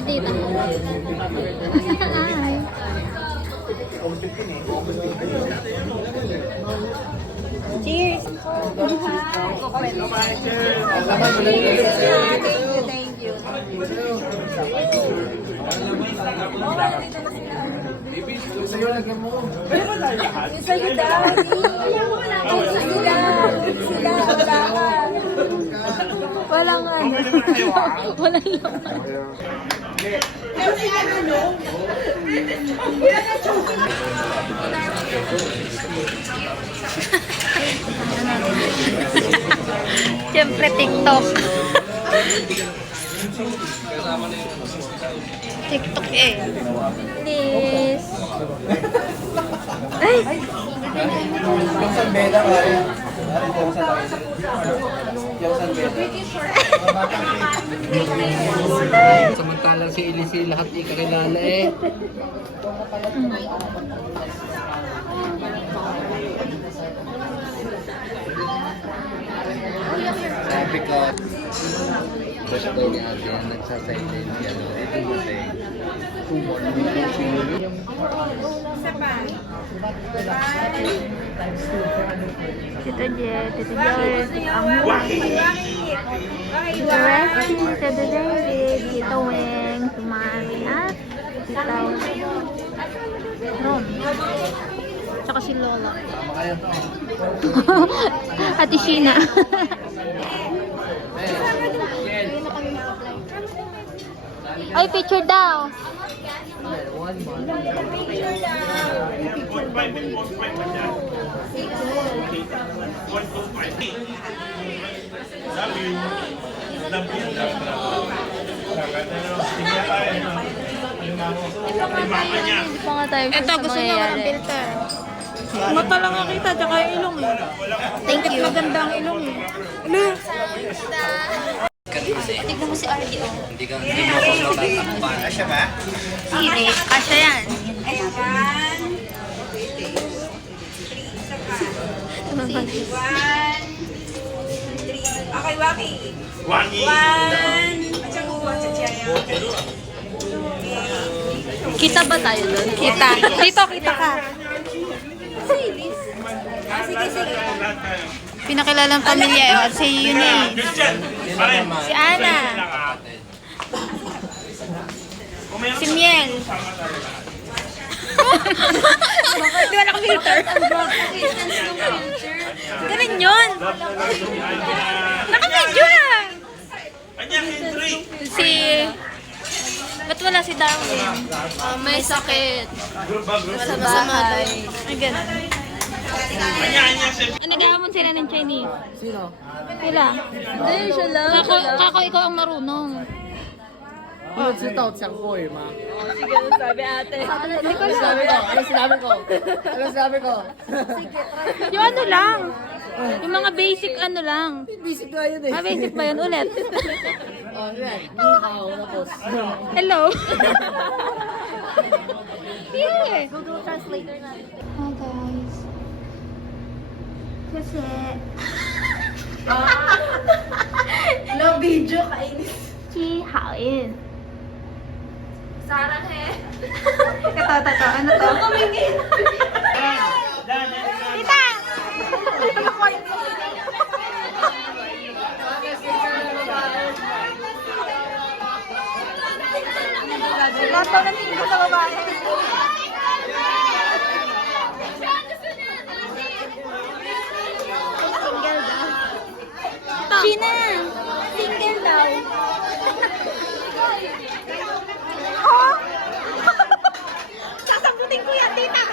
Tita. Ay. Cheers! Thank you. Sa'yo lagyan mo. Sa'yo daw. Sila. Walang ano. Walang laman. Siyempre TikTok. TikTok eh. Please. Ay! Yung San Beda ba? Yung San Beda. Samantalang si Elise lahat ikakilala eh. Sabi ko, gusto niya din nagsasaytin siya. Ito kasi, kumon mo yung siguro. Tito Jet, Tito George, ang Tito Resty, Tito David, Tito Weng, Sumari at Tito Ron. Tsaka si Lola. Tama kayo. Ate Sheena. Ay, picture daw. Ito, gusto niya walang filter. Mata lang nakita, tsaka yung ilong eh. Thank you. Maganda ang ilong eh. Tignan mo si RDO. Hindi mo ako matatakpan. Asya ba? Siri. Kasha yan. Okay, Waki. Kita ba tayo doon? Kita. Dito, kita ka. Sige, sige. Pinakilalang pamilya eh. Si Eunice. Si Ana. Si Miel. Di ba naka-filter? Ganun yun. Naka-video na. Si... Ba't wala si Darwin? May sakit. Sa bahay. Ay, ganun. Nag-aamon sila ng Chinese. Sino? Sila. Ay, siya lang. Kako, ikaw ang marunong. Ano si Tao Tsang ko eh, ma? Sige, sabi ate. Ano sabi ko? Ano sinabi ko? Ano sabi ko? Yung ano lang. Yung mga basic ano lang. Basic nga yun eh. Ah, basic ba yun? Ulit. Oh, yan. Ni hao, tapos. Hello. Yeah. Google Translator natin. Hi guys. Kasi... No video, kainis. Chi Haoyin. Sarang he. Ito. Ano to? Tita! Lato na single na babae. Single daw. Sheena! Single daw. Oh! Sasagutin ko yan, tita!